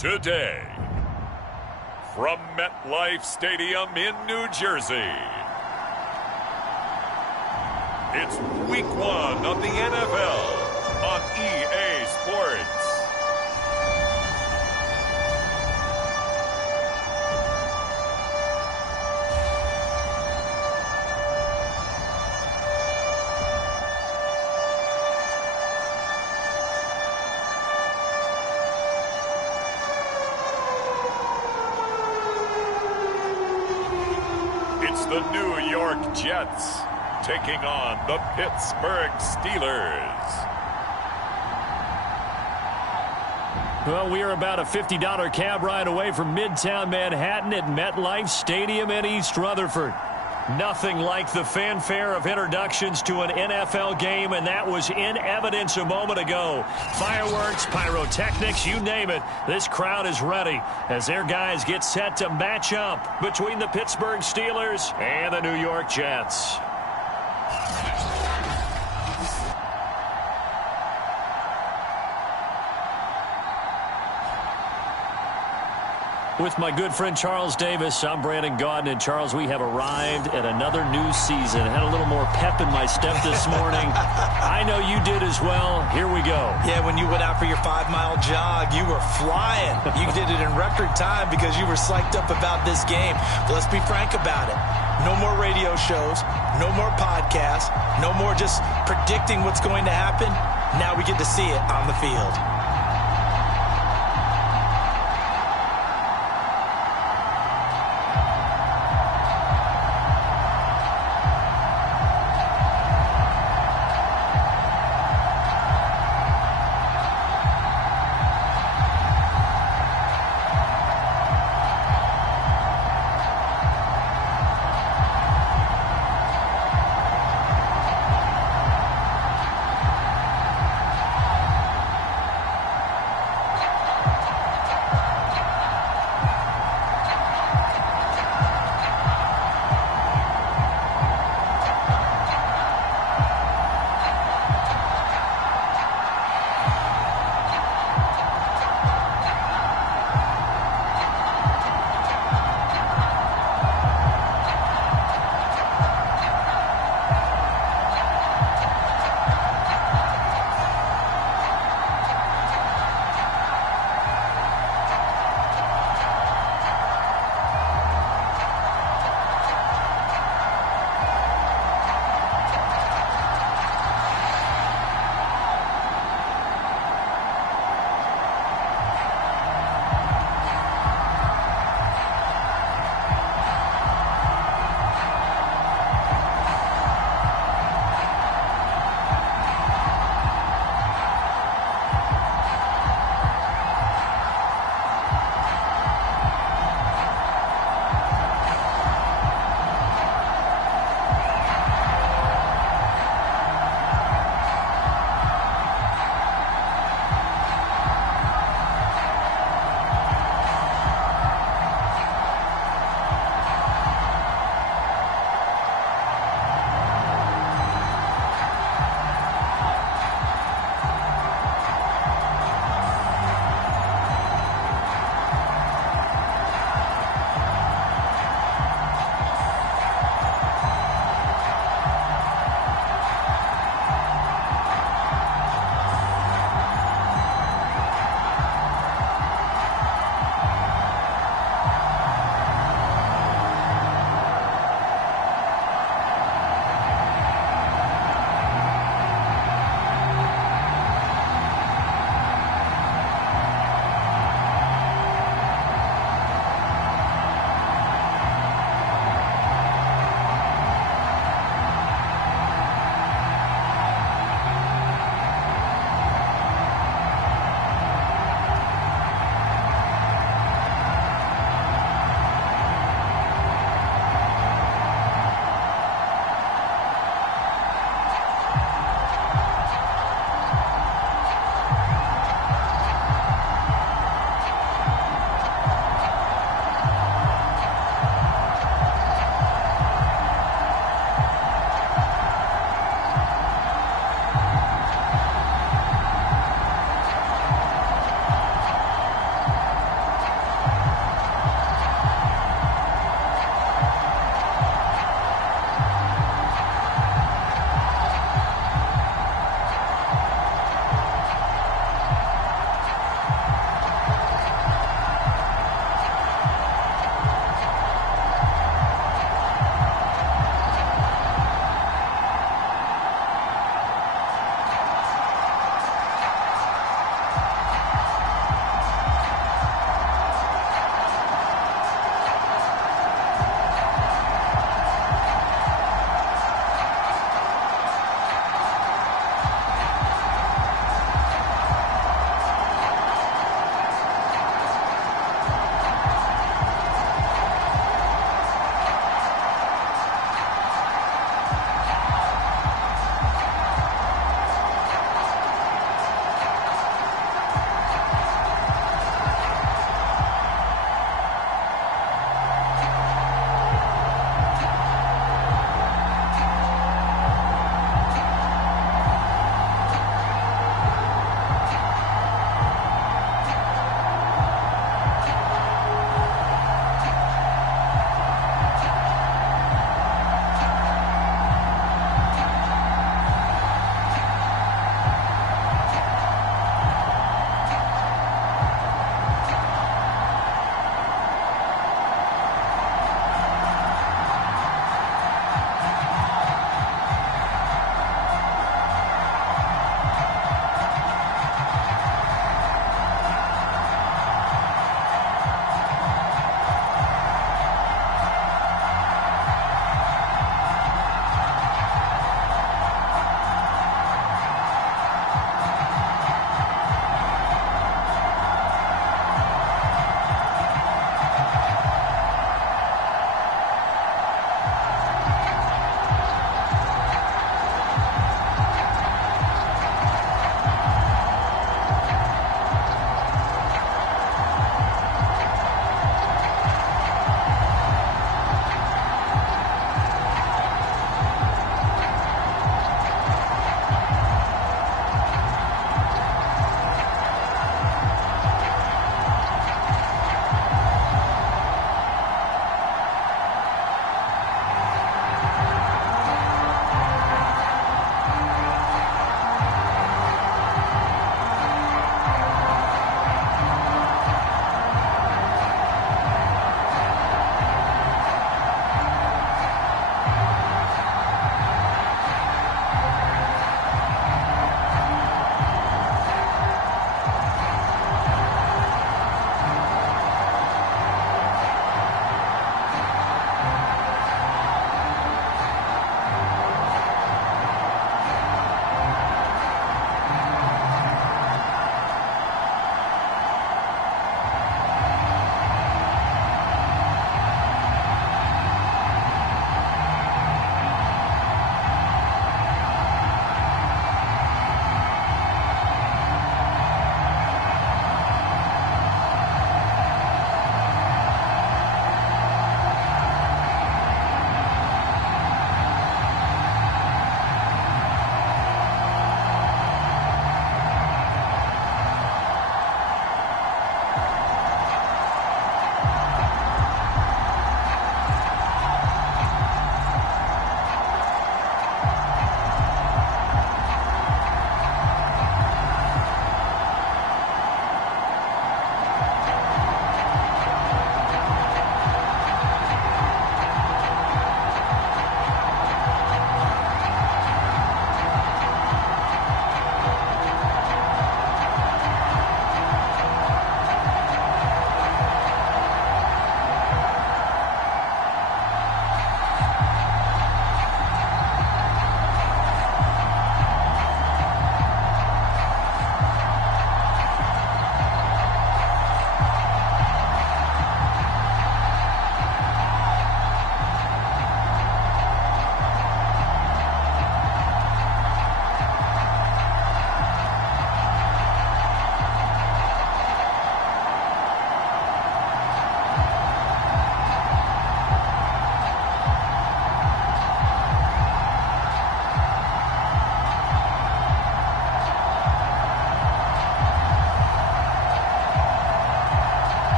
Today, from MetLife Stadium in New Jersey, it's Week 1 of the NFL on EA Sports. It's the New York Jets taking on the Pittsburgh Steelers. Well, we are about a $50 cab ride away from Midtown Manhattan at MetLife Stadium in East Rutherford. Nothing like the fanfare of introductions to an NFL game, and that was in evidence a moment ago. Fireworks, pyrotechnics, you name it. This crowd is ready as their guys get set to match up between the Pittsburgh Steelers and the New York Jets. With my good friend Charles Davis, I'm Brandon Gaudin. And Charles, we have arrived at another new season. Had a little more pep in my step this morning. I know you did as well. Here we go. Yeah, when you went out for your 5-mile jog, you were flying. You did it in record time because you were psyched up about this game. But let's be frank about it. No more radio shows, no more podcasts, no more just predicting what's going to happen. Now we get to see it on the field.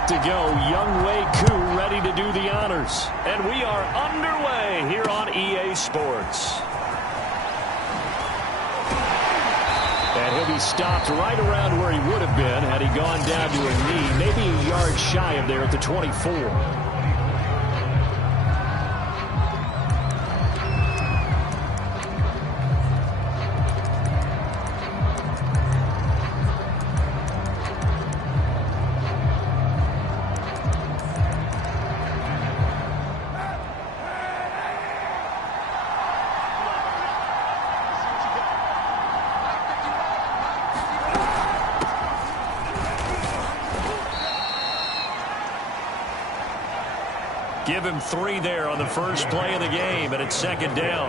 set to go. Young Wei Koo ready to do the honors. And we are underway here on EA Sports. And he'll be stopped right around where he would have been had he gone down to a knee, maybe a yard shy of there at the 24. Give him 3 there on the first play of the game, and it's second down.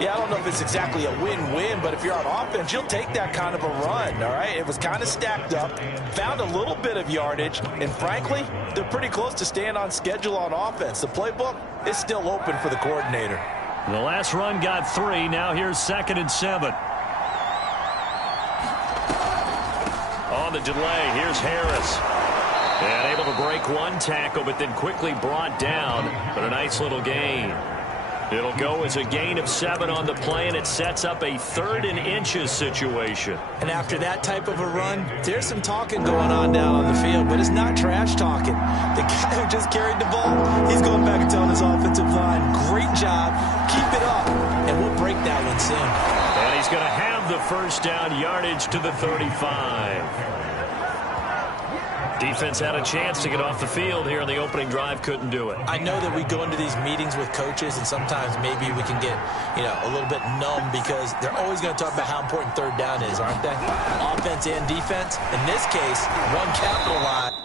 Yeah, I don't know if it's exactly a win-win, but if you're on offense, you'll take that kind of a run, all right? It was kind of stacked up, found a little bit of yardage, and frankly, they're pretty close to staying on schedule on offense. The playbook is still open for the coordinator. The last run got 3. Now here's 2nd and 7. On the delay, here's Harris. And able to break one tackle, but then quickly brought down. But a nice little gain. It'll go as a gain of 7 on the play, and it sets up a 3rd and inches situation. And after that type of a run, there's some talking going on down on the field, but it's not trash talking. The guy who just carried the ball, he's going back and telling his offensive line, great job, keep it up, and we'll break that one soon. And he's going to have the first down yardage to the 35. Defense had a chance to get off the field here in the opening drive, couldn't do it. I know that we go into these meetings with coaches, and sometimes maybe we can get, a little bit numb because they're always going to talk about how important 3rd down is, aren't they? Offense and defense. In this case, one capitalized.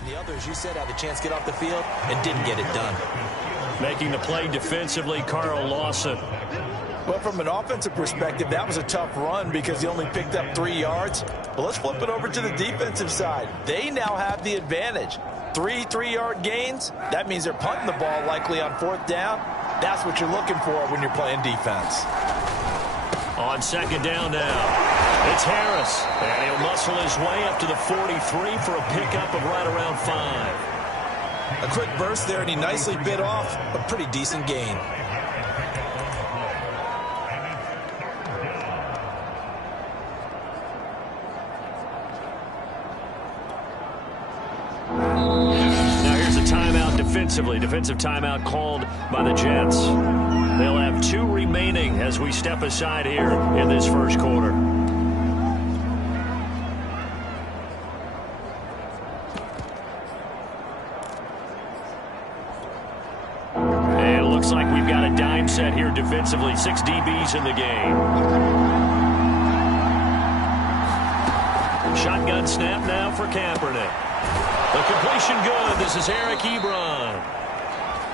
And the others, you said, had a chance to get off the field and didn't get it done. Making the play defensively, Carl Lawson. Well, from an offensive perspective, that was a tough run because he only picked up 3 yards. But let's flip it over to the defensive side. They now have the advantage. 3 3-yard gains. That means they're punting the ball likely on 4th down. That's what you're looking for when you're playing defense. On 2nd down now. It's Harris, and he'll muscle his way up to the 43 for a pickup of right around 5. A quick burst there, and he nicely bit off a pretty decent gain. Now here's a timeout defensively. Defensive timeout called by the Jets. They'll have 2 remaining as we step aside here in this first quarter. Looks like we've got a dime set here defensively. 6 DBs in the game. Shotgun snap now for Kaepernick. The completion good. This is Eric Ebron.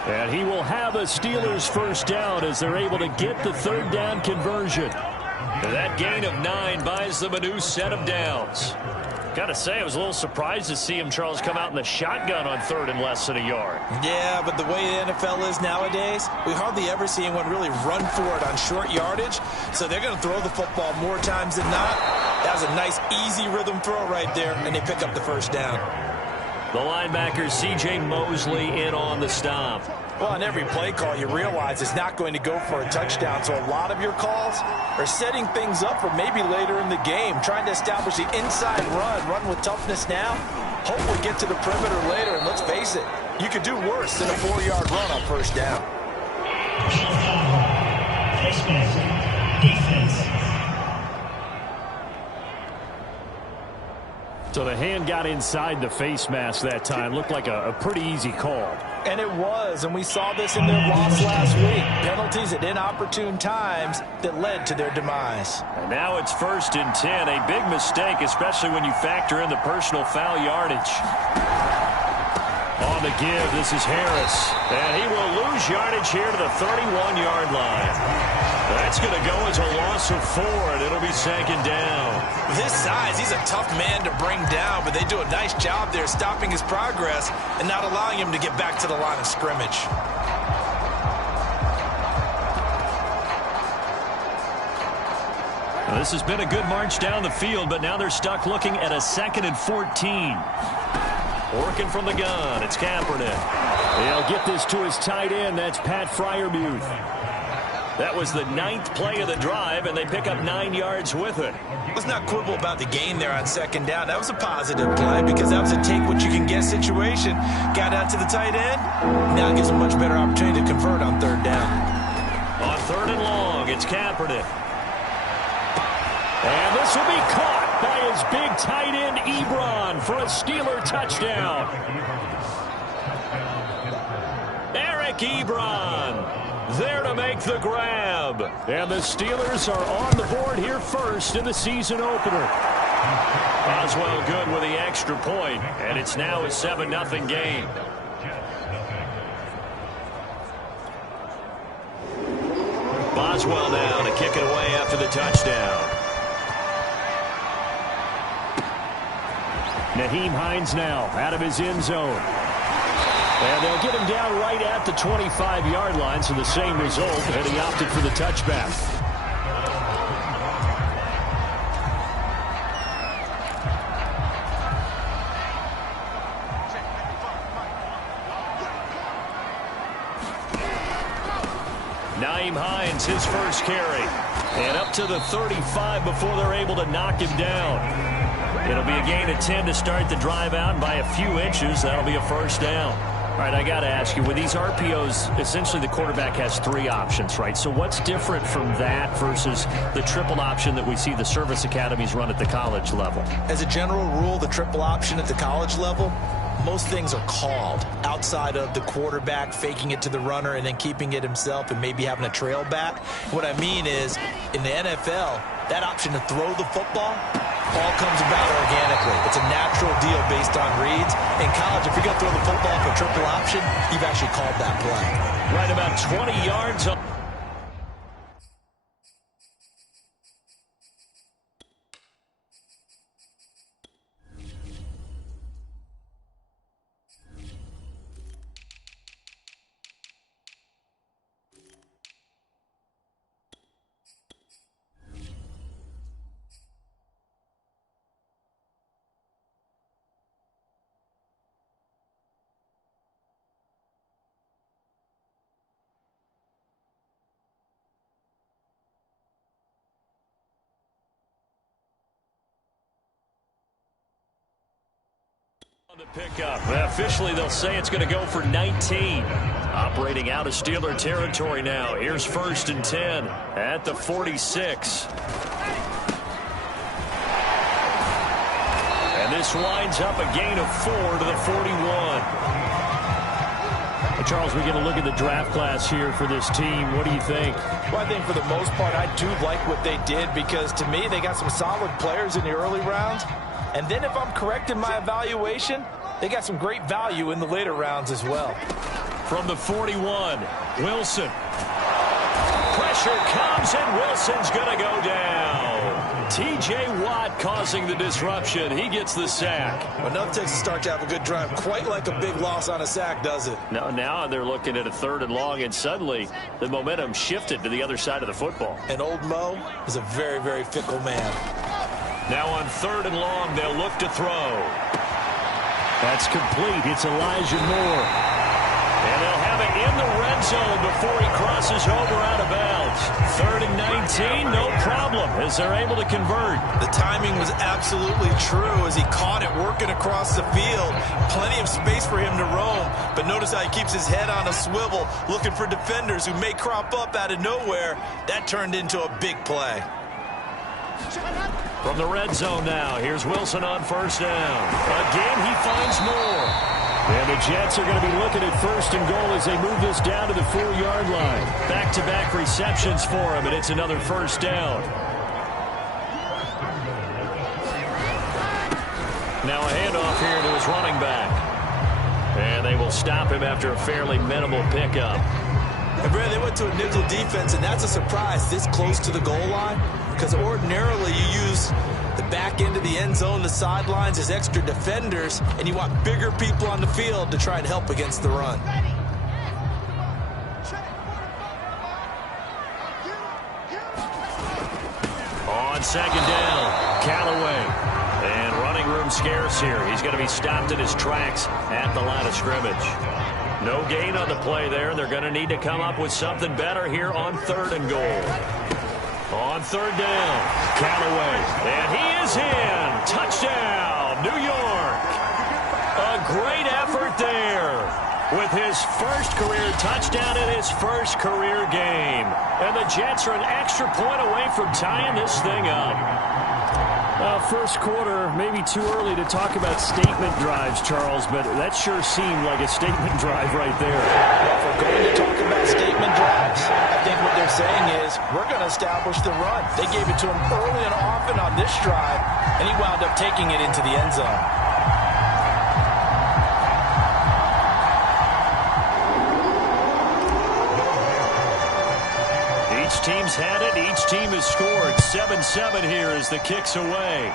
And he will have a Steelers first down as they're able to get the 3rd down conversion. And that gain of 9 buys them a new set of downs. Gotta say, I was a little surprised to see him, Charles, come out in the shotgun on 3rd and less than a yard. Yeah, but the way the NFL is nowadays, we hardly ever see anyone really run for it on short yardage. So they're going to throw the football more times than not. That was a nice, easy rhythm throw right there, and they pick up the first down. The linebacker, C.J. Mosley, in on the stop. Well, on every play call, you realize it's not going to go for a touchdown. So a lot of your calls are setting things up for maybe later in the game, trying to establish the inside run with toughness now. Hopefully get to the perimeter later, and let's face it, You could do worse than a 4-yard run on first down. So the hand got inside the face mask that time. Looked like a pretty easy call. And it was, and we saw this in their loss last week. Penalties at inopportune times that led to their demise. And now it's 1st and 10. A big mistake, especially when you factor in the personal foul yardage. On the give, this is Harris. And he will lose yardage here to the 31-yard line. That's going to go as a loss of 4, and it'll be 2nd down. With his size, he's a tough man to bring down, but they do a nice job there stopping his progress and not allowing him to get back to the line of scrimmage. Well, this has been a good march down the field, but now they're stuck looking at a 2nd and 14. Working from the gun, it's Kaepernick. They'll get this to his tight end. That's Pat Freiermuth. That was the 9th play of the drive, and they pick up 9 yards with it. Let's not quibble about the gain there on 2nd down. That was a positive play because that was a take-what-you-can-get situation. Got out to the tight end. Now gives a much better opportunity to convert on 3rd down. On 3rd and long, it's Kaepernick. And this will be caught by his big tight end, Ebron, for a Steeler touchdown. Eric Ebron there to make the grab. And the Steelers are on the board here first in the season opener. Boswell good with the extra point, and it's now a 7-0 game. Boswell now to kick it away after the touchdown. Nyheim Hines now out of his end zone. And they'll get him down right at the 25-yard line, so the same result, and he opted for the touchback. Nyheim Hines, his first carry. And up to the 35 before they're able to knock him down. It'll be a gain of 10 to start the drive out, and by a few inches, that'll be a 1st down. All right, I got to ask you, with these RPOs, essentially the quarterback has 3 options, right? So what's different from that versus the triple option that we see the service academies run at the college level? As a general rule, the triple option at the college level, most things are called outside of the quarterback faking it to the runner and then keeping it himself and maybe having a trail back. What I mean is, in the NFL, that option to throw the football all comes about organically. It's a natural deal based on reads. In college, if you're going to throw the football for a triple option, you've actually called that play. Right about 20 yards up. On the pickup. Officially, they'll say it's going to go for 19. Operating out of Steeler territory now. Here's 1st and 10 at the 46. And this winds up a gain of 4 to the 41. Charles, we're going to look at the draft class here for this team. What do you think? Well, I think for the most part, I do like what they did because, to me, they got some solid players in the early rounds. And then if I'm correct in my evaluation, they got some great value in the later rounds as well. From the 41, Wilson. Pressure comes, and Wilson's going to go down. T.J. Watt causing the disruption. He gets the sack. Well, nothing takes a start to have a good drive. Quite like a big loss on a sack, does it? Now they're looking at a 3rd and long, and suddenly the momentum shifted to the other side of the football. And old Mo is a very, very fickle man. Now on 3rd and long, they'll look to throw. That's complete. It's Elijah Moore. And they'll have it in the red zone before he crosses over out of bounds. 3rd and 19, no problem, as they're able to convert. The timing was absolutely true as he caught it working across the field. Plenty of space for him to roam, but notice how he keeps his head on a swivel, looking for defenders who may crop up out of nowhere. That turned into a big play. From the red zone now, here's Wilson on 1st down. Again, he finds more. And the Jets are going to be looking at 1st and goal as they move this down to the 4-yard line. Back-to-back receptions for him, and it's another 1st down. Now a handoff here to his running back. And they will stop him after a fairly minimal pickup. And Brad, they went to a nickel defense, and that's a surprise this close to the goal line, because ordinarily you use the back end of the end zone, the sidelines as extra defenders, and you want bigger people on the field to try and help against the run. On 2nd down, Callaway. And running room scarce here. He's going to be stopped in his tracks at the line of scrimmage. No gain on the play there. They're going to need to come up with something better here on 3rd and goal. On 3rd down, Callaway. And he is in. Touchdown, New York. A great effort there with his first career touchdown in his first career game. And the Jets are an extra point away from tying this thing up. First quarter, maybe too early to talk about statement drives, Charles, but that sure seemed like a statement drive right there. Well, if we're going to talk about statement drives, I think what they're saying is we're going to establish the run. They gave it to him early and often on this drive, and he wound up taking it into the end zone. Each team's had it. Each team has scored. 7-7 here as the kick's away.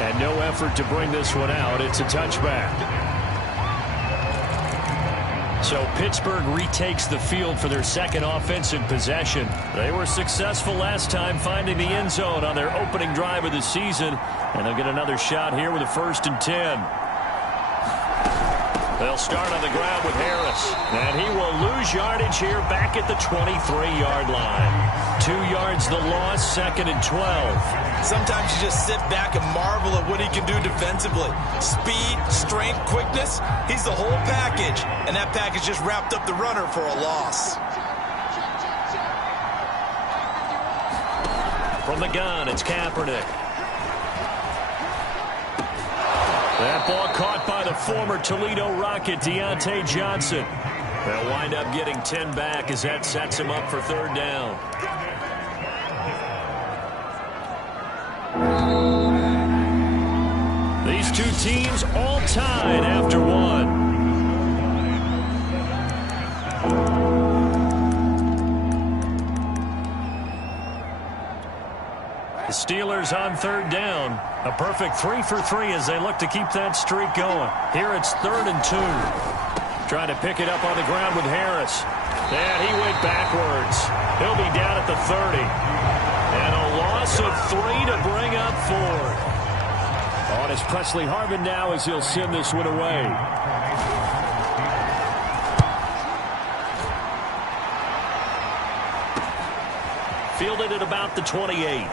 And no effort to bring this one out. It's a touchback. So Pittsburgh retakes the field for their second offensive possession. They were successful last time finding the end zone on their opening drive of the season. And they'll get another shot here with a 1st and 10. They'll start on the ground with Harris. And he will lose yardage here back at the 23-yard line. 2 yards the loss, 2nd and 12. Sometimes you just sit back and marvel at what he can do defensively. Speed, strength, quickness, he's the whole package. And that package just wrapped up the runner for a loss. From the gun, it's Kaepernick. That ball caught by the former Toledo Rocket, Deontay Johnson. They'll wind up getting 10 back as that sets him up for 3rd down. These two teams all tied after one. The Steelers on 3rd down. A perfect 3 for 3 as they look to keep that streak going. Here it's 3rd and 2. Trying to pick it up on the ground with Harris. And he went backwards. He'll be down at the 30. And a loss of 3 to bring up 4. On is Presley Harvin now as he'll send this one away. Fielded at about the 28.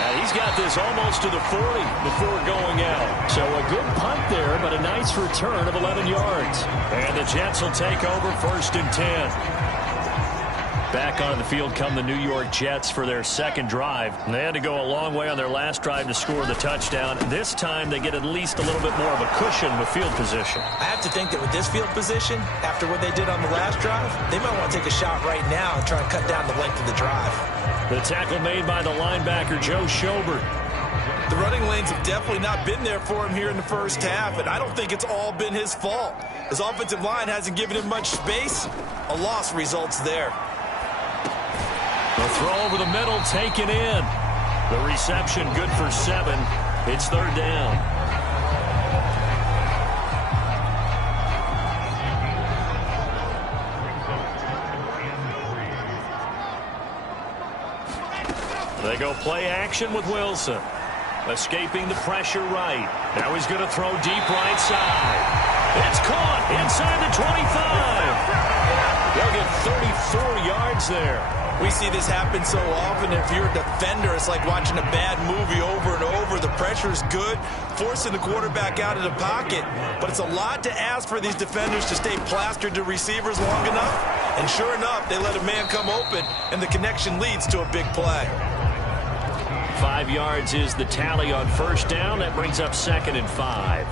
And he's got this almost to the 40 before going out. So a good punt there, but a nice return of 11 yards. And the Jets will take over 1st and 10. Back on the field come the New York Jets for their second drive. And they had to go a long way on their last drive to score the touchdown. This time they get at least a little bit more of a cushion with field position. I have to think that with this field position, after what they did on the last drive, they might want to take a shot right now and try and cut down the length of the drive. The tackle made by the linebacker, Joe Schobert. The running lanes have definitely not been there for him here in the first half, and I don't think it's all been his fault. His offensive line hasn't given him much space. A loss results there. The throw over the middle taken in. The reception good for 7. It's 3rd down. They go play action with Wilson. Escaping the pressure right. Now he's going to throw deep right side. It's caught inside the 25. They'll get 34 yards there. We see this happen so often. If you're a defender, it's like watching a bad movie over and over. The pressure is good, forcing the quarterback out of the pocket. But it's a lot to ask for these defenders to stay plastered to receivers long enough. And sure enough, they let a man come open, and the connection leads to a big play. 5 yards is the tally on first down. That brings up 2nd and 5.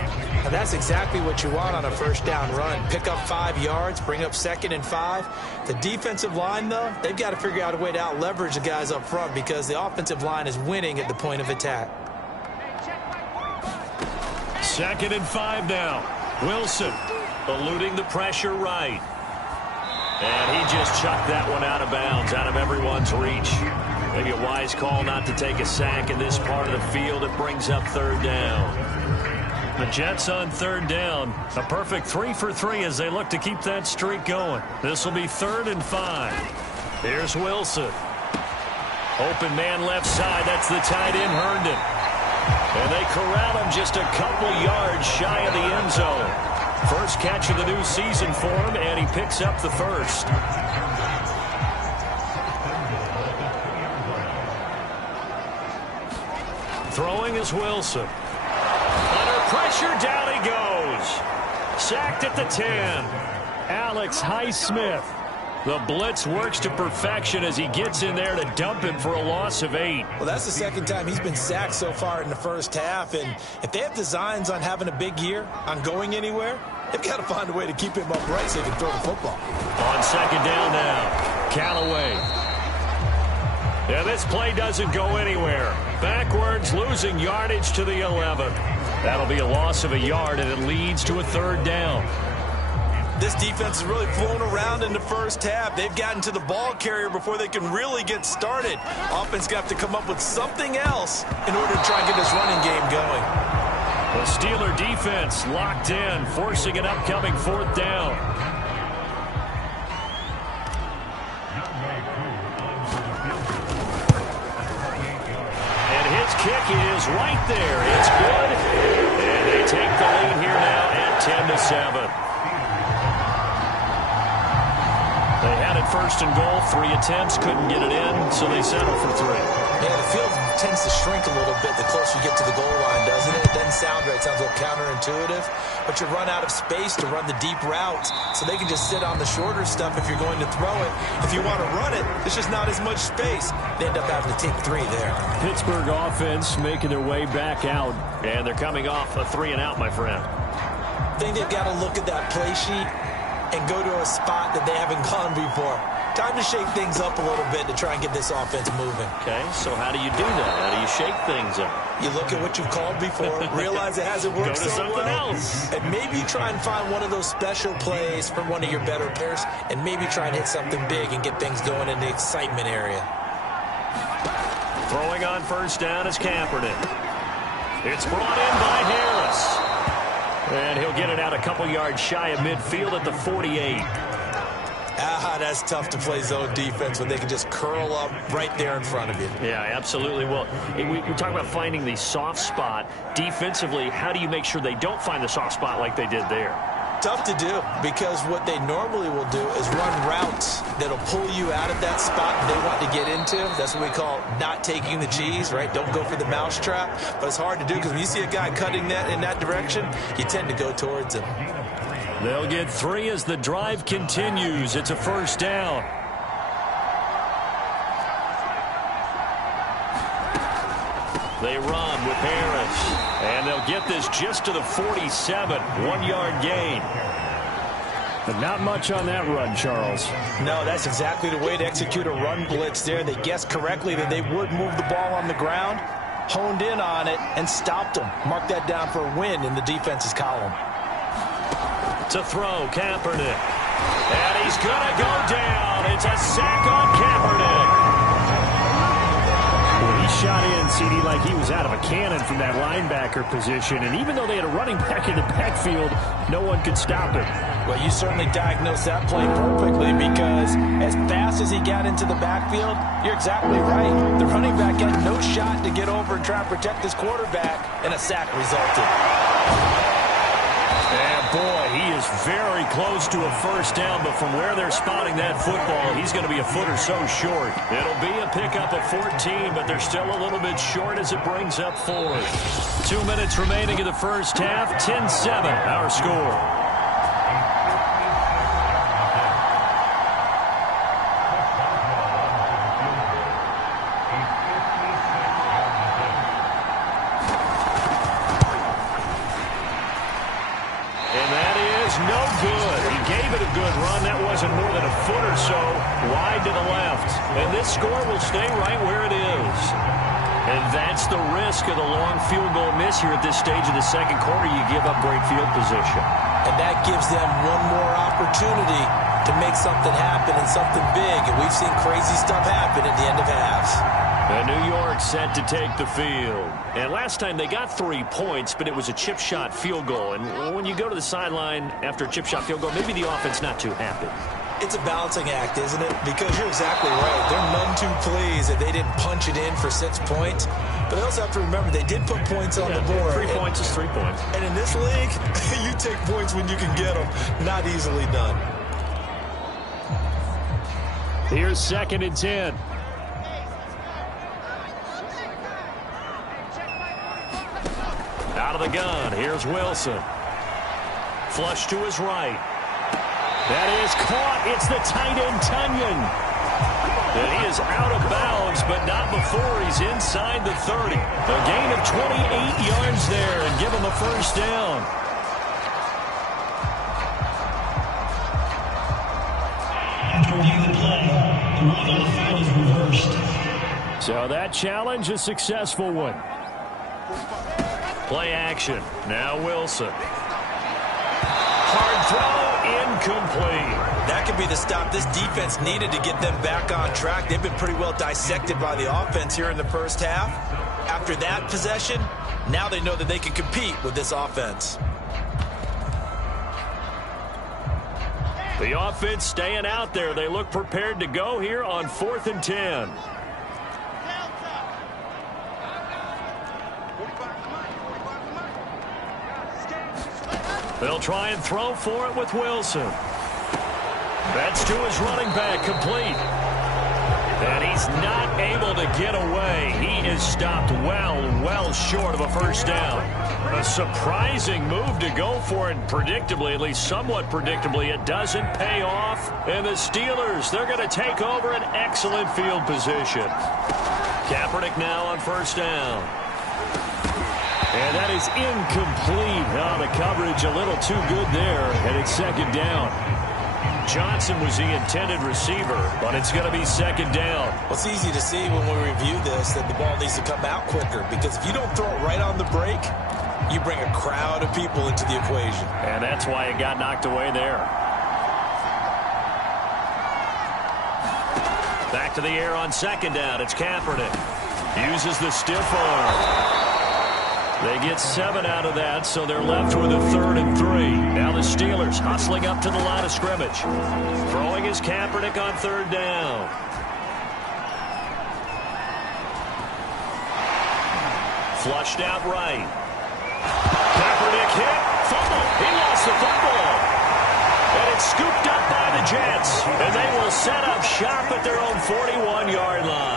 And that's exactly what you want on a first down run. Pick up 5 yards, bring up 2nd and 5. The defensive line, though, they've got to figure out a way to out-leverage the guys up front because the offensive line is winning at the point of attack. 2nd and 5 now. Wilson eluding the pressure right. And he just chucked that one out of bounds, out of everyone's reach. Maybe a wise call not to take a sack in this part of the field. It brings up 3rd down. The Jets on 3rd down. A perfect 3 for 3 as they look to keep that streak going. This will be 3rd and 5. Here's Wilson. Open man left side. That's the tight end, Herndon. And they corral him just a couple yards shy of the end zone. First catch of the new season for him, and he picks up the first. Throwing is Wilson. Under pressure, down he goes. Sacked at the 10. Alex Highsmith. The blitz works to perfection as he gets in there to dump him for a loss of 8. Well, that's the second time he's been sacked so far in the first half. And if they have designs on having a big year, on going anywhere, they've got to find a way to keep him upright so he can throw the football. On 2nd down now, Callaway. Yeah, this play doesn't go anywhere. Backwards, losing yardage to the 11. That'll be a loss of a yard, and it leads to a 3rd down. This defense has really flown around in the first half. They've gotten to the ball carrier before they can really get started. Offense got to come up with something else in order to try and get this running game going. The Steeler defense locked in, forcing an upcoming 4th down. Kick is right there. It's good. And they take the lead here now at 10-7. They had it 1st and goal. 3 attempts. Couldn't get it in, so they settle for 3. Yeah, the field tends to shrink a little bit the closer you get to the goal line, doesn't it? It doesn't sound right. It sounds a little counterintuitive. But you run out of space to run the deep routes, so they can just sit on the shorter stuff if you're going to throw it. If you want to run it, there's just not as much space. They end up having to take 3 there. Pittsburgh offense making their way back out. And they're coming off a 3 and out, my friend. I think they've got to look at that play sheet and go to a spot that they haven't gone before. Time to shake things up a little bit to try and get this offense moving. Okay, so how do you do that? How do you shake things up? You look at what you've called before, realize it hasn't worked so well, else. and maybe try and find one of those special plays from one of your better players, and maybe try and hit something big and get things going in the excitement area. Throwing on 1st down is Kaepernick. It's brought in by Harris. And he'll get it out a couple yards shy of midfield at the 48. That's tough to play zone defense when they can just curl up right there in front of you. Yeah, absolutely. Well, we talk about finding the soft spot. Defensively, how do you make sure they don't find the soft spot like they did there? Tough to do, because what they normally will do is run routes that'll pull you out of that spot they want to get into. That's what we call not taking the cheese, right? Don't go for the mousetrap. But it's hard to do because when you see a guy cutting that in that direction, you tend to go towards him. They'll get 3 as the drive continues. It's a 1st down. They run with Harris. And they'll get this just to the 47. 1-yard gain. But not much on that run, Charles. No, that's exactly the way to execute a run blitz there. They guessed correctly that they would move the ball on the ground, honed in on it, and stopped them. Mark that down for a win in the defense's column. To throw, Kaepernick. And he's going to go down. It's a sack on Kaepernick. Well, he shot in, CD, like he was out of a cannon from that linebacker position. And even though they had a running back in the backfield, no one could stop him. Well, you certainly diagnosed that play perfectly because as fast as he got into the backfield, you're exactly right. The running back had no shot to get over and try and protect his quarterback, and a sack resulted. And boy, he is very close to a first down, but from where they're spotting that football, he's going to be a foot or so short. It'll be a pickup of 14, but they're still a little bit short as it brings up 4. 2 minutes remaining in the first half, 10-7, our score. More than a foot or so wide to the left. And this score will stay right where it is. And that's the risk of the long field goal miss here at this stage of the second quarter. You give up great field position. And that gives them one more opportunity to make something happen and something big. And we've seen crazy stuff happen at the end of halves. And New York set to take the field. And last time they got 3 points, but it was a chip shot field goal. And when you go to the sideline after a chip shot field goal, maybe the offense not too happy. It's a balancing act, isn't it? Because you're exactly right. They're none too pleased that they didn't punch it in for 6 points. But they also have to remember they did put points on the board. 3 points is 3 points. And in this league, you take points when you can get them. Not easily done. Here's 2nd and 10. Out of the gun, here's Wilson. Flush to his right. That is caught. It's the tight end, Tunyon. And he is out of bounds, but not before he's inside the 30. A gain of 28 yards there and give him a first down. After review the play, the rule on the field is reversed. So that challenge, a successful one. Play action. Now Wilson. Hard throw, incomplete. That could be the stop this defense needed to get them back on track. They've been pretty well dissected by the offense here in the first half. After that possession, now they know that they can compete with this offense. The offense staying out there. They look prepared to go here on 4th and 10. They'll try and throw for it with Wilson. That's to his running back, complete. And he's not able to get away. He is stopped well short of a first down. A surprising move to go for it predictably, at least somewhat predictably. It doesn't pay off. And the Steelers, they're going to take over an excellent field position. Kaepernick now on first down. And that is incomplete. Oh, the coverage a little too good there, and it's 2nd down. Johnson was the intended receiver, but it's going to be 2nd down. Well, it's easy to see when we review this that the ball needs to come out quicker, because if you don't throw it right on the break, you bring a crowd of people into the equation. And that's why it got knocked away there. Back to the air on 2nd down. It's Kaepernick. Uses the stiff arm. They get 7 out of that, so they're left with a 3rd and 3. Now the Steelers hustling up to the line of scrimmage. Throwing is Kaepernick on 3rd down. Flushed out right. Kaepernick hit. Fumble. He lost the football. And it's scooped up by the Jets. And they will set up shop at their own 41-yard line.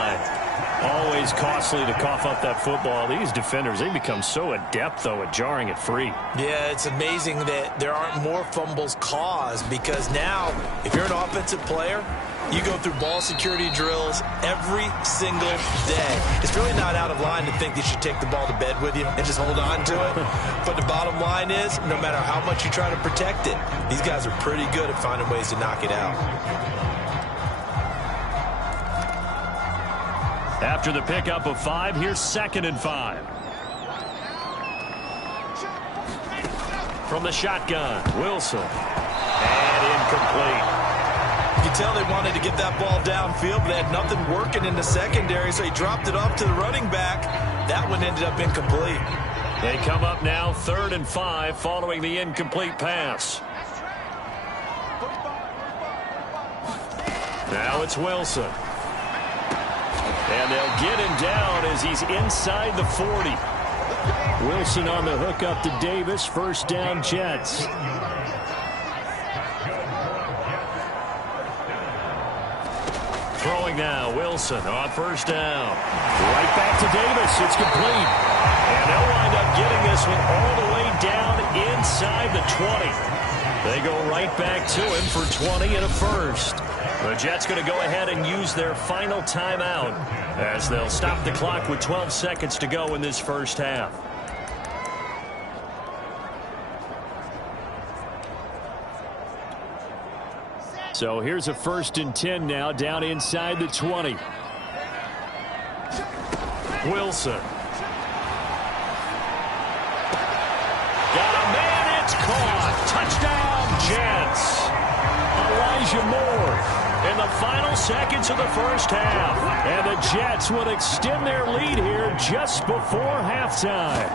Always costly to cough up that football. These defenders, they become so adept, though, at jarring it free. Yeah, it's amazing that there aren't more fumbles caused, because now, if you're an offensive player, you go through ball security drills every single day. It's really not out of line to think that you should take the ball to bed with you and just hold on to it. But the bottom line is, no matter how much you try to protect it, these guys are pretty good at finding ways to knock it out. After the pickup of 5, here's 2nd and 5. From the shotgun, Wilson. And incomplete. You can tell they wanted to get that ball downfield, but they had nothing working in the secondary, so he dropped it off to the running back. That one ended up incomplete. They come up now 3rd and 5 following the incomplete pass. Now it's Wilson. And they'll get him down as he's inside the 40. Wilson on the hook up to Davis. First down, Jets. Throwing now, Wilson on first down. Right back to Davis. It's complete. And they'll wind up getting this one all the way down inside the 20. They go right back to him for 20 and a first. The Jets going to go ahead and use their final timeout as they'll stop the clock with 12 seconds to go in this first half. So here's a 1st and 10 now, down inside the 20. Wilson. Got a man, it's caught. Touchdown, Jets. Elijah Moore in the final seconds of the first half. And the Jets will extend their lead here just before halftime.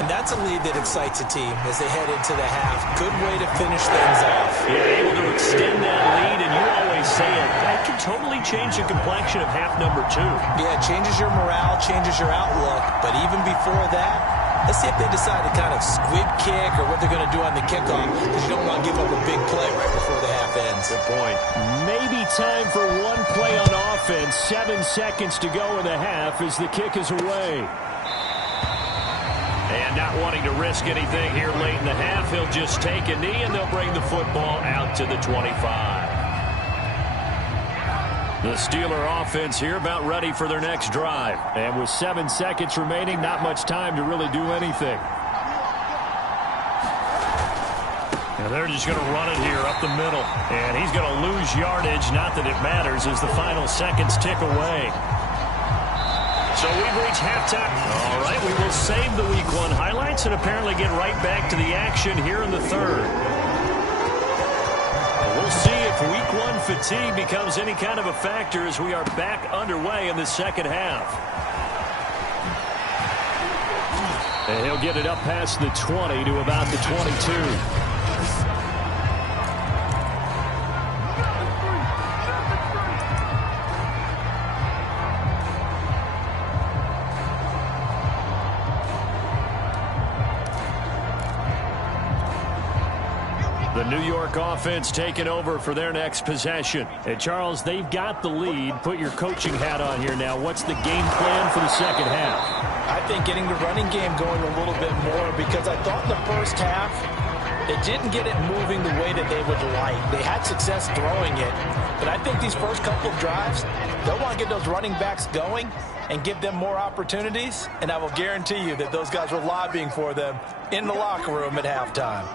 And that's a lead that excites a team as they head into the half. Good way to finish things off. Yeah, able to extend that lead, and you always say it, that can totally change the complexion of half number 2. Yeah, it changes your morale, changes your outlook. But even before that, let's see if they decide to kind of squib kick or what they're going to do on the kickoff, because you don't want to give up a big play right before the half ends. Good point. Maybe time for one play on offense. 7 seconds to go in the half as the kick is away. And not wanting to risk anything here late in the half, he'll just take a knee, and they'll bring the football out to the 25. The Steeler offense here about ready for their next drive. And with 7 seconds remaining, not much time to really do anything. And they're just going to run it here up the middle. And he's going to lose yardage, not that it matters, as the final seconds tick away. So we've reached halftime. All right, we will save the Week 1 highlights and apparently get right back to the action here in the third. We'll see if Week 1 fatigue becomes any kind of a factor as we are back underway in the second half. And he'll get it up past the 20 to about the 22. The New York offense taking over for their next possession. And Charles, they've got the lead. Put your coaching hat on here now. What's the game plan for the second half? I think getting the running game going a little bit more, because I thought in the first half they didn't get it moving the way that they would like. They had success throwing it, but I think these first couple of drives, they'll want to get those running backs going and give them more opportunities, and I will guarantee you that those guys were lobbying for them in the locker room at halftime.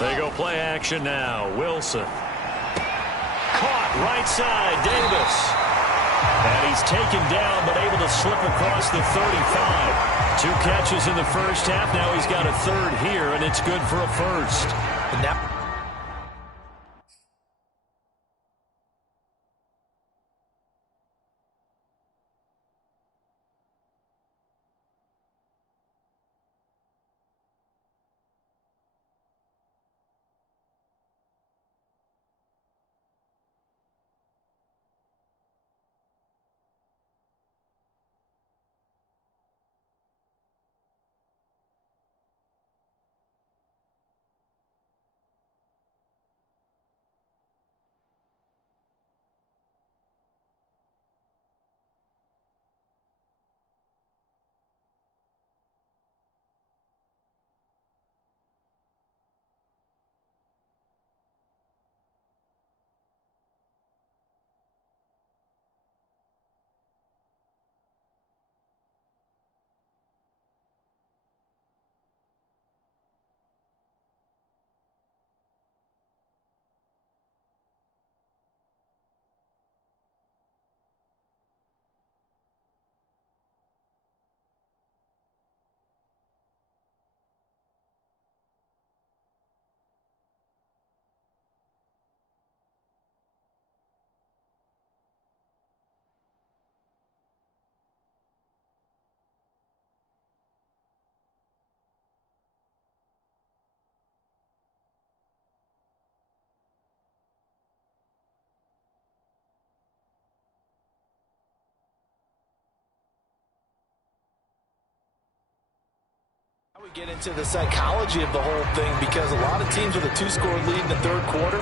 They go play action now. Wilson. Caught right side, Davis. And he's taken down, but able to slip across the 35. 2 catches in the first half. Now he's got a third here, and it's good for a first. And now We get into the psychology of the whole thing because a lot of teams with a 2-score lead in the third quarter,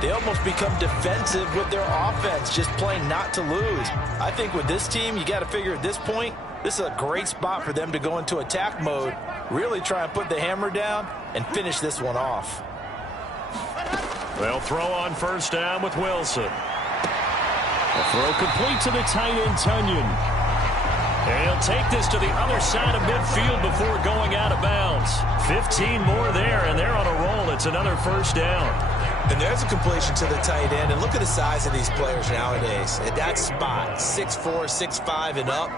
they almost become defensive with their offense, just playing not to lose. I think with this team, you got to figure at this point, this is a great spot for them to go into attack mode, really try and put the hammer down and finish this one off. They'll throw on first down with Wilson. The throw complete to the tight end, Tunyon. And he'll take this to the other side of midfield before going out of bounds. 15 more there, and they're on a roll. It's another first down. And there's a completion to the tight end. And look at the size of these players nowadays. At that spot, 6'4", 6'5", and up.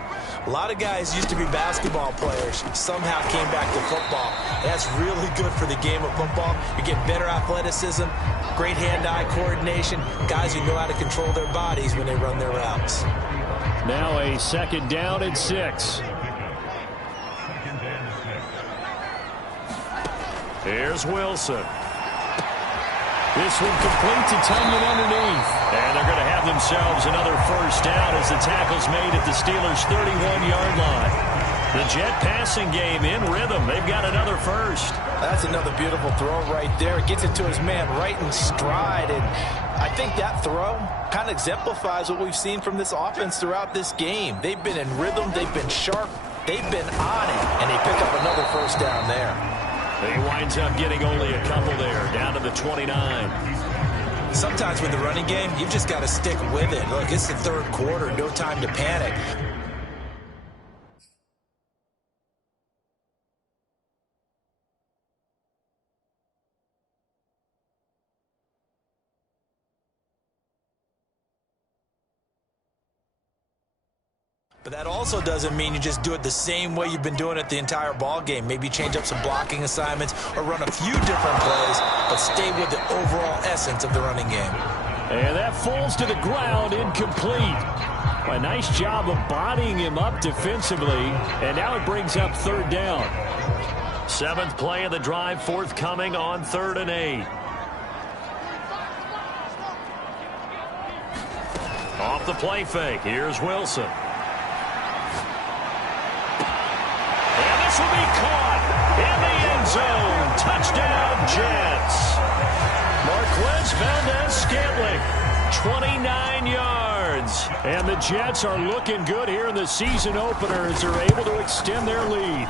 A lot of guys used to be basketball players. Somehow came back to football. That's really good for the game of football. You get better athleticism, great hand-eye coordination, guys who know how to control their bodies when they run their routes. Now a second down and 6. Here's Wilson. This one complete to Tunyon underneath. And they're going to have themselves another first down as the tackle's made at the Steelers' 31-yard line. The Jet passing game in rhythm. They've got another first. That's another beautiful throw right there. Gets it to his man right in stride. And I think that throw kind of exemplifies what we've seen from this offense throughout this game. They've been in rhythm. They've been sharp. They've been on it. And they pick up another first down there. He winds up getting only a couple there, down to the 29. Sometimes with the running game, you've just got to stick with it. Look, it's the third quarter. No time to panic. But that also doesn't mean you just do it the same way you've been doing it the entire ball game. Maybe change up some blocking assignments or run a few different plays, but stay with the overall essence of the running game. And that falls to the ground, incomplete. A nice job of bodying him up defensively, and now it brings up third down. 7th play of the drive, forthcoming on 3rd and 8. Off the play fake, here's Wilson. This will be caught in the end zone. Touchdown, Jets. Marquez Valdez-Scantling, 29 yards. And the Jets are looking good here in the season opener as they're able to extend their lead.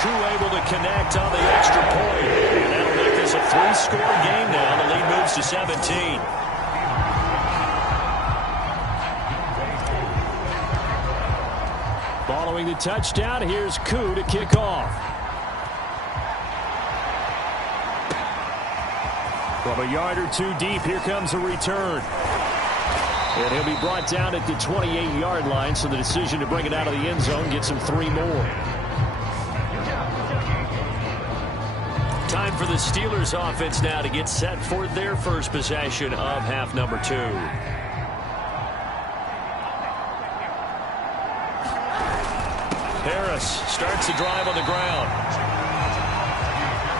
Koo able to connect on the extra point. And that'll make this a 3-score game now. The lead moves to 17. Following the touchdown, here's Koo to kick off. From a yard or two deep, here comes a return. And he'll be brought down at the 28-yard line, so the decision to bring it out of the end zone gets him 3 more. Time for the Steelers offense now to get set for their first possession of half number 2. Harris starts the drive on the ground.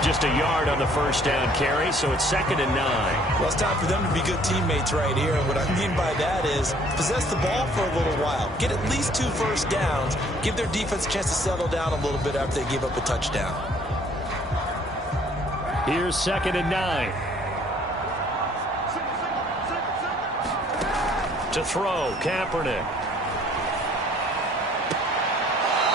Just a yard on the first down carry, so it's 2nd and 9. Well, it's time for them to be good teammates right here. And what I mean by that is possess the ball for a little while. Get at least 2 first downs. Give their defense a chance to settle down a little bit after they give up a touchdown. Here's 2nd and 9. To throw, Kaepernick.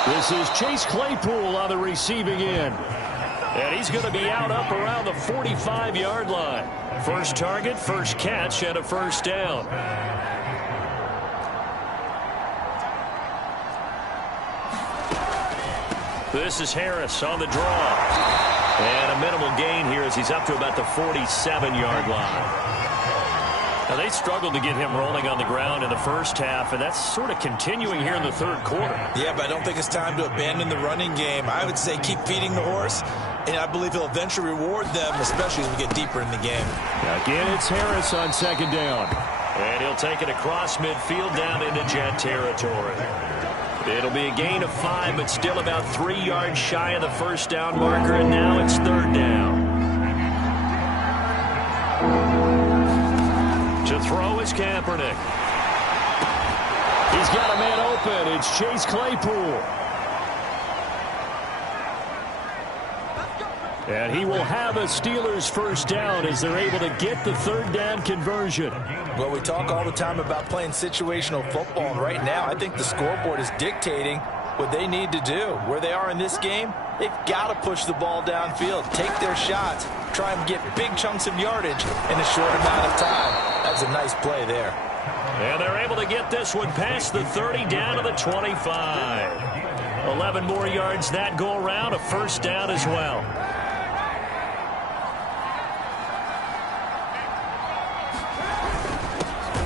This is Chase Claypool on the receiving end. And he's going to be out up around the 45-yard line. First target, first catch, and a first down. This is Harris on the draw. And a minimal gain here as he's up to about the 47-yard line. Now, they struggled to get him rolling on the ground in the first half, and that's sort of continuing here in the third quarter. Yeah, but I don't think it's time to abandon the running game. I would say keep feeding the horse, and I believe he'll eventually reward them, especially as we get deeper in the game. Again, it's Harris on 2nd down. And he'll take it across midfield down into Jet territory. It'll be a gain of 5, but still about 3 yards shy of the first down marker, and now it's 3rd down. To throw is Kaepernick. He's got a man open. It's Chase Claypool. And he will have a Steelers first down as they're able to get the third down conversion. Well, we talk all the time about playing situational football, and right now I think the scoreboard is dictating what they need to do. Where they are in this game, they've got to push the ball downfield, take their shots, try and get big chunks of yardage in a short amount of time. That was a nice play there. And they're able to get this one past the 30 down to the 25. 11 more yards that go around, a first down as well.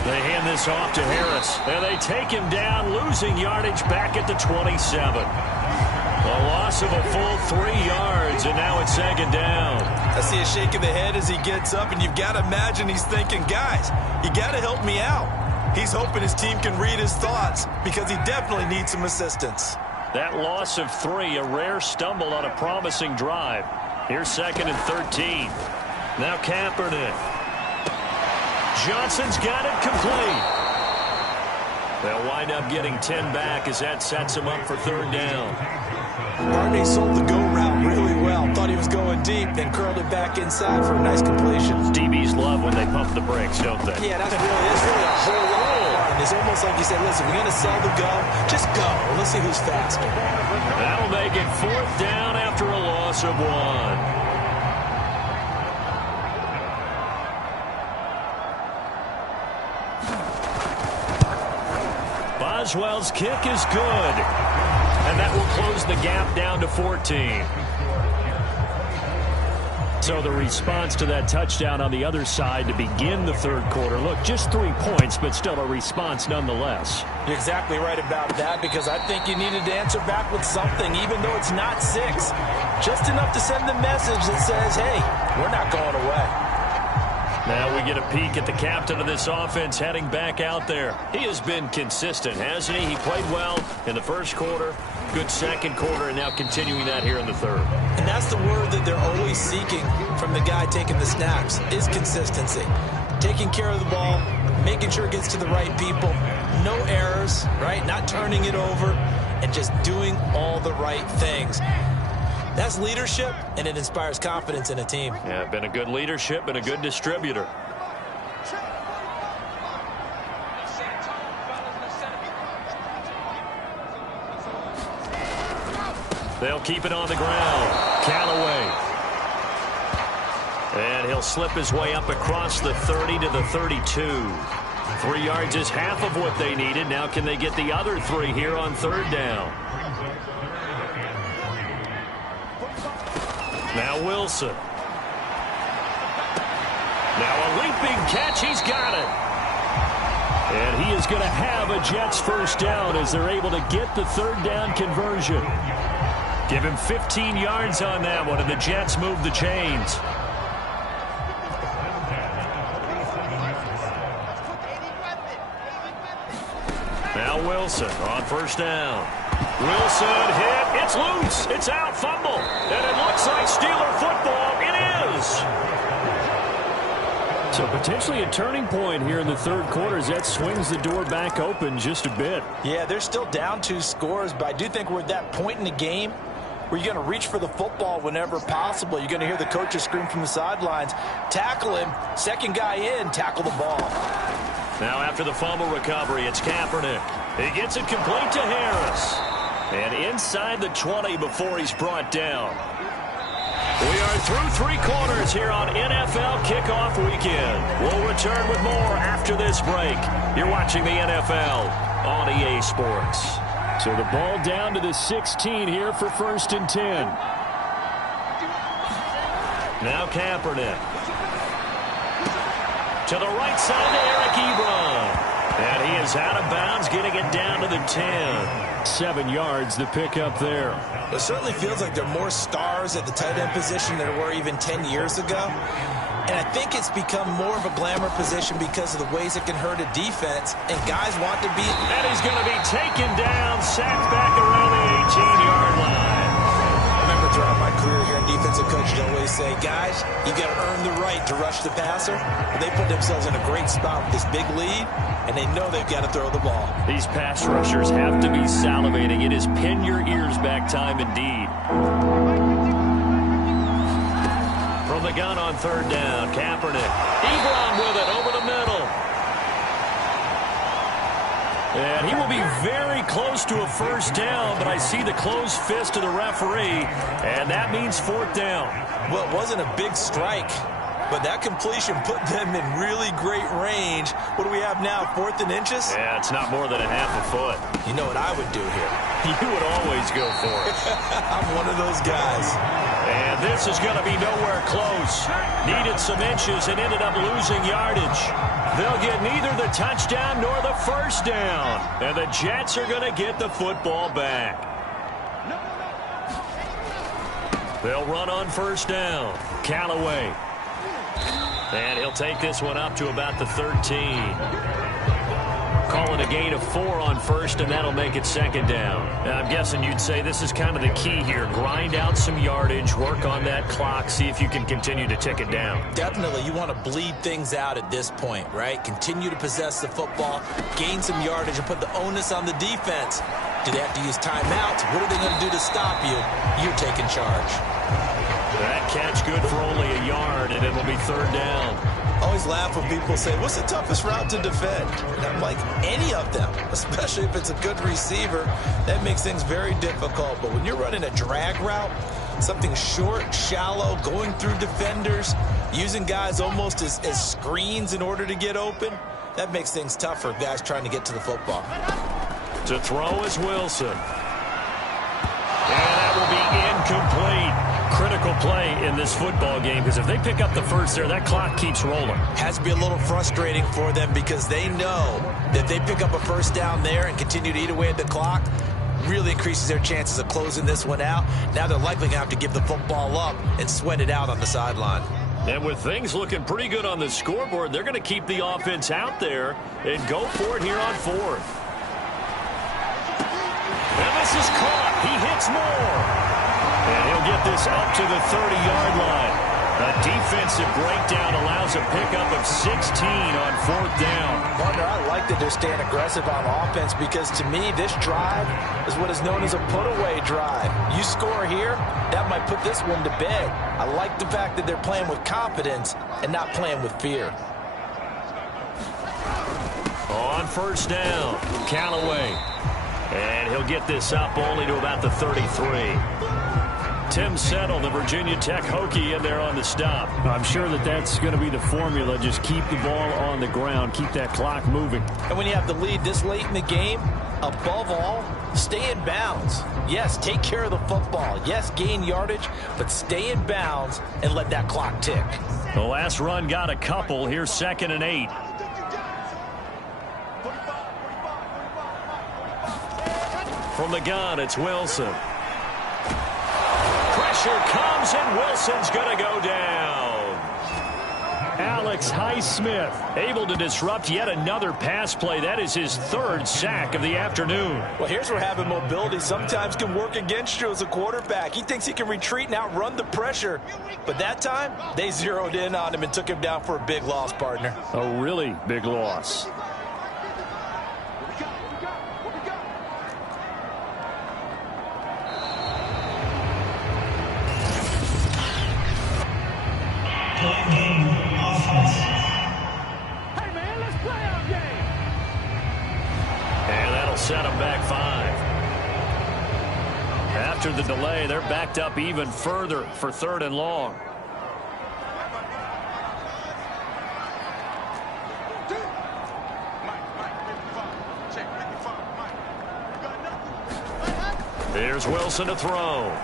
They hand this off to Harris. And they take him down, losing yardage back at the 27. A loss of a full 3 yards, and now it's second down. I see a shake of the head as he gets up, and you've got to imagine he's thinking, guys, you got to help me out. He's hoping his team can read his thoughts because he definitely needs some assistance. That loss of 3, a rare stumble on a promising drive. Here's second and 13. Now Kaepernick. Johnson's got it complete. They'll wind up getting 10 back as that sets him up for third down. Barney sold the go route really well. Thought he was going deep, then curled it back inside for a nice completion. DBs love when they pump the brakes, don't they? Yeah, that's really a whole lot of fun. It's almost like you said, listen, we're going to sell the go. Just go. Let's see who's faster. That'll make it fourth down after a loss of 1. Boswell's kick is good. And that will close the gap down to 14. So the response to that touchdown on the other side to begin the third quarter. Look, just 3 points, but still a response nonetheless. You're exactly right about that, because I think you needed to answer back with something, even though it's not 6. Just enough to send the message that says, hey, we're not going away. Now we get a peek at the captain of this offense heading back out there. He has been consistent, hasn't he? He played well in the first quarter, good second quarter, and now continuing that here in the third. And that's the word that they're always seeking from the guy taking the snaps, is consistency. Taking care of the ball, making sure it gets to the right people, no errors, right? Not turning it over, and just doing all the right things. That's leadership, and it inspires confidence in a team. Yeah, been a good leadership and a good distributor. They'll keep it on the ground. Callaway. And he'll slip his way up across the 30 to the 32. 3 yards is half of what they needed. Now can they get the other 3 here on third down? Now Wilson. Now a leaping catch. He's got it. And he is going to have a Jets first down as they're able to get the third down conversion. Give him 15 yards on that one, and the Jets move the chains. Now Wilson on first down. Wilson hit. It's loose. It's out. Fumble. And it looks like Steeler football. It is. So potentially a turning point here in the third quarter as that swings the door back open just a bit. Yeah, they're still down 2 scores, but I do think we're at that point in the game where you're going to reach for the football whenever possible. You're going to hear the coaches scream from the sidelines. Tackle him. Second guy in. Tackle the ball. Now after the fumble recovery, it's Kaepernick. He gets it complete to Harris. And inside the 20 before he's brought down. We are through 3 quarters here on NFL Kickoff Weekend. We'll return with more after this break. You're watching the NFL on EA Sports. So the ball down to the 16 here for first and 10. Now Kaepernick. To the right side to Eric Ebron. And he is out of bounds, getting it down to the 10. 7 yards, the pickup there. It certainly feels like there are more stars at the tight end position than there were even 10 years ago. And I think it's become more of a glamour position because of the ways it can hurt a defense, and guys want to be. And he's going to be taken down, sacked back around the 18-yard line. I remember throughout my career here in defensive coaches always say, guys, you got to earn the right to rush the passer. But they put themselves in a great spot with this big lead, and they know they've got to throw the ball. These pass rushers have to be salivating. It is pin your ears back time indeed. the gun on third down. Kaepernick. Ebron with it over the middle. And he will be very close to a first down, but I see the closed fist of the referee, and that means fourth down. Well, it wasn't a big strike, but that completion put them in really great range. What do we have now, 4th and inches? Yeah, it's not more than a half a foot. You know what I would do here? You would always go for it. I'm one of those guys. And this is going to be nowhere close. Needed some inches and ended up losing yardage. They'll get neither the touchdown nor the first down. And the Jets are going to get the football back. They'll run on first down. Callaway. And he'll take this one up to about the 13. Call it a gain of 4 on first, and that'll make it second down. I'm guessing you'd say this is kind of the key here. Grind out some yardage, work on that clock, see if you can continue to tick it down. Definitely, you want to bleed things out at this point, right? Continue to possess the football, gain some yardage, and put the onus on the defense. Do they have to use timeouts? What are they going to do to stop you? You're taking charge. That catch good for only a yard, and it'll be third down. I always laugh when people say, what's the toughest route to defend? And I'm like, any of them, especially if it's a good receiver. That makes things very difficult. But when you're running a drag route, something short, shallow, going through defenders, using guys almost as screens in order to get open, that makes things tough for guys trying to get to the football. To throw is Wilson. And that will be incomplete. Critical play in this football game, because if they pick up the first there, that clock keeps rolling. Has to be a little frustrating for them, because they know that they pick up a first down there and continue to eat away at the clock, really increases their chances of closing this one out. Now they're likely going to have to give the football up and sweat it out on the sideline. And with things looking pretty good on the scoreboard, they're going to keep the offense out there and go for it here on fourth. And this is caught. He hits more. And he'll get this up to the 30-yard line. A defensive breakdown allows a pickup of 16 on fourth down. Partner, I like that they're staying aggressive on offense, because to me, this drive is what is known as a put-away drive. You score here, that might put this one to bed. I like the fact that they're playing with confidence and not playing with fear. On first down, Callaway. And he'll get this up only to about the 33. Tim Settle, the Virginia Tech Hokie, in there on the stop. I'm sure that that's going to be the formula. Just keep the ball on the ground. Keep that clock moving. And when you have the lead this late in the game, above all, stay in bounds. Yes, take care of the football. Yes, gain yardage, but stay in bounds and let that clock tick. The last run got a couple. Here's 2nd and 8. From the gun, it's Wilson. Pressure comes, and Wilson's going to go down. Alex Highsmith able to disrupt yet another pass play. That is his 3rd sack of the afternoon. Well, here's where having mobility sometimes can work against you as a quarterback. He thinks he can retreat and outrun the pressure. But that time, they zeroed in on him and took him down for a big loss, partner. A really big loss. Game offense. Hey, man, let's play our game. And that'll set them back 5. After the delay, they're backed up even further for 3rd and long. Here's Wilson to throw.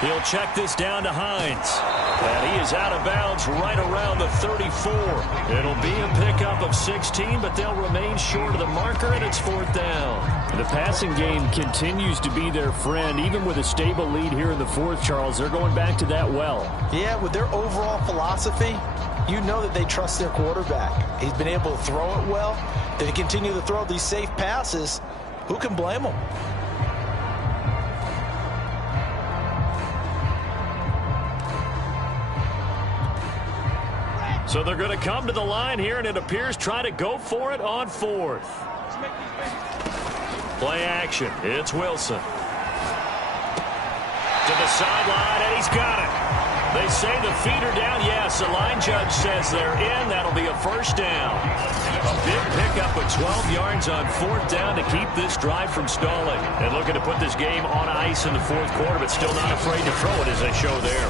He'll check this down to Hines. And he is out of bounds right around the 34. It'll be a pickup of 16, but they'll remain short of the marker, and it's 4th down. The passing game continues to be their friend. Even with a stable lead here in the 4th, Charles, they're going back to that well. Yeah, with their overall philosophy, you know that they trust their quarterback. He's been able to throw it well. They continue to throw these safe passes. Who can blame them? So they're going to come to the line here, and it appears try to go for it on 4th. Play action. It's Wilson. To the sideline, and he's got it. They say the feet are down. Yes, the line judge says they're in. That'll be a first down. A big pickup of 12 yards on fourth down to keep this drive from stalling. And looking to put this game on ice in the fourth quarter, but still not afraid to throw it as they show there.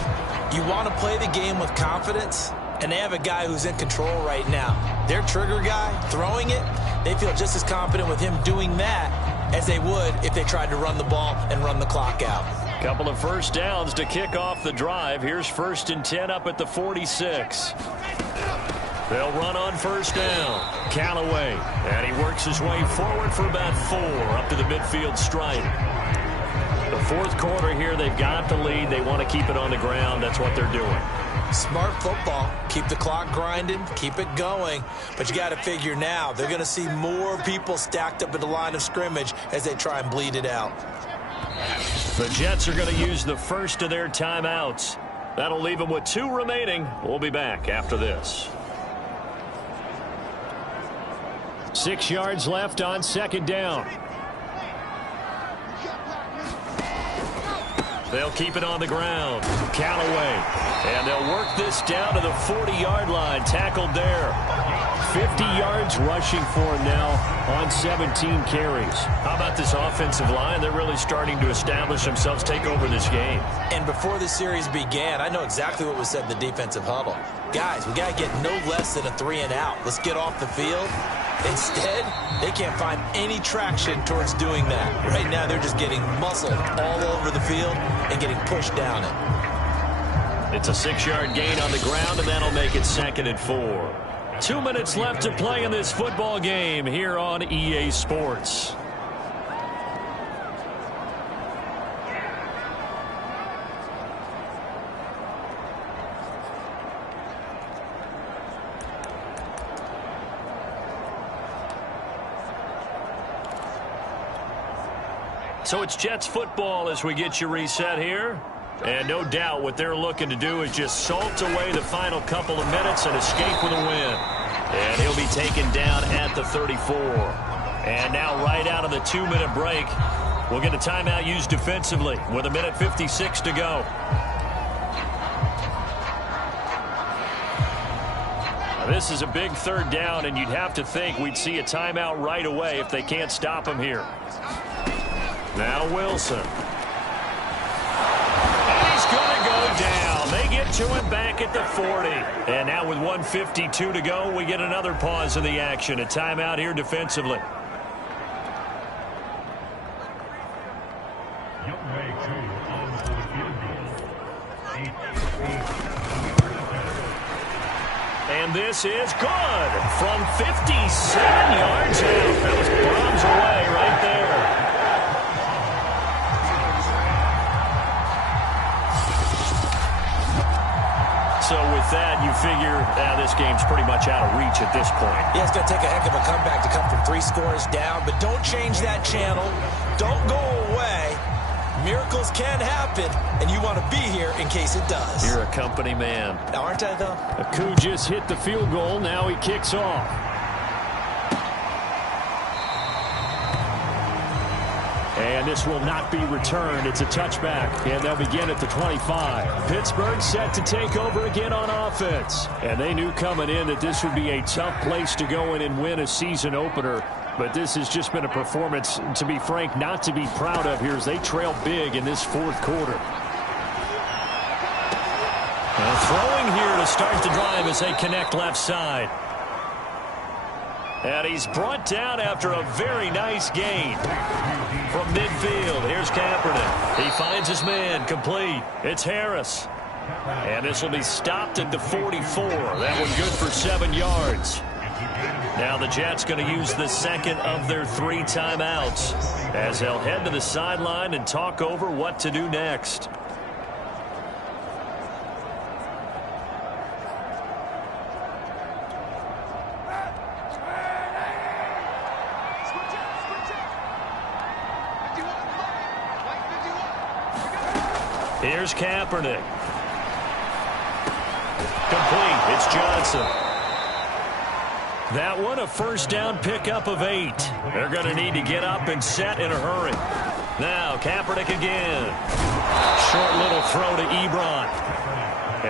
You want to play the game with confidence, and they have a guy who's in control right now. Their trigger guy, throwing it, they feel just as confident with him doing that as they would if they tried to run the ball and run the clock out. Couple of first downs to kick off the drive. Here's 1st and 10 up at the 46. They'll run on first down. Callaway, and he works his way forward for about 4 up to the midfield stripe. The fourth quarter here, they've got the lead. They want to keep it on the ground. That's what they're doing. Smart football. Keep the clock grinding. Keep it going. But you got to figure now, they're going to see more people stacked up at the line of scrimmage as they try and bleed it out. The Jets are going to use the first of their timeouts. That'll leave them with 2 remaining. We'll be back after this. 6 yards left on second down. They'll keep it on the ground. Callaway. And they'll work this down to the 40-yard line. Tackled there. 50 yards rushing for him now on 17 carries. How about this offensive line? They're really starting to establish themselves, take over this game. And before the series began, I know exactly what was said in the defensive huddle. Guys, we got to get no less than a 3-and-out. Let's get off the field. Instead, they can't find any traction towards doing that. Right now, they're just getting muscled all over the field and getting pushed down it. It's a 6-yard gain on the ground, and that'll make it 2nd and 4. 2 minutes left to play in this football game here on EA Sports. So it's Jets football as we get you reset here. And no doubt what they're looking to do is just salt away the final couple of minutes and escape with a win. And he'll be taken down at the 34. And now right out of the 2-minute break, we'll get a timeout used defensively with 1:56 to go. Now this is a big third down, and you'd have to think we'd see a timeout right away if they can't stop him here. Now Wilson. And he's going to go down. They get to him back at the 40. And now with 1:52 to go, we get another pause in the action. A timeout here defensively. And this is good from 57 yards out. That was bombs away right there. So with that, you figure this game's pretty much out of reach at this point. Yeah, it's going to take a heck of a comeback to come from 3 scores down, but don't change that channel. Don't go away. Miracles can happen, and you want to be here in case it does. You're a company man. Aren't I, though? Aku just hit the field goal. Now he kicks off. And this will not be returned. It's a touchback, and they'll begin at the 25. Pittsburgh set to take over again on offense. And they knew coming in that this would be a tough place to go in and win a season opener. But this has just been a performance, to be frank, not to be proud of here as they trail big in this fourth quarter. And throwing here to start the drive as they connect left side. And he's brought down after a very nice gain. From midfield, here's Kaepernick. He finds his man, complete. It's Harris. And this will be stopped at the 44. That one good for 7 yards. Now the Jets going to use the second of their 3 timeouts as they'll head to the sideline and talk over what to do next. Here's Kaepernick. Complete. It's Johnson. That one a first down pickup of 8. They're going to need to get up and set in a hurry. Now Kaepernick again. Short little throw to Ebron.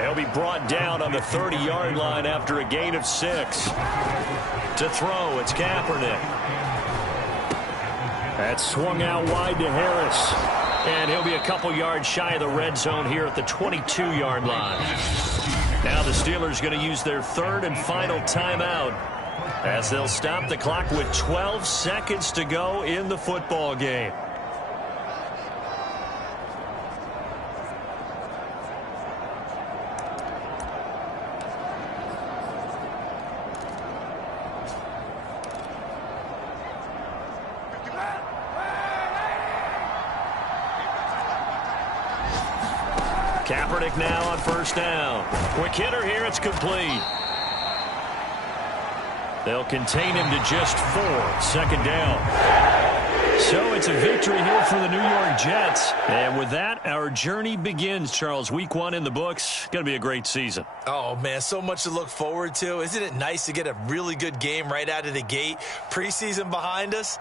He'll be brought down on the 30-yard line after a gain of 6. To throw, it's Kaepernick. That's swung out wide to Harris. And he'll be a couple yards shy of the red zone here at the 22-yard line. Now the Steelers going to use their third and final timeout as they'll stop the clock with 12 seconds to go in the football game. Kaepernick now on first down. Quick hitter here, it's complete. They'll contain him to just 4. Second down. So it's a victory here for the New York Jets. And with that, our journey begins, Charles. Week 1 in the books. Going to be a great season. Oh, man, so much to look forward to. Isn't it nice to get a really good game right out of the gate? Preseason behind us.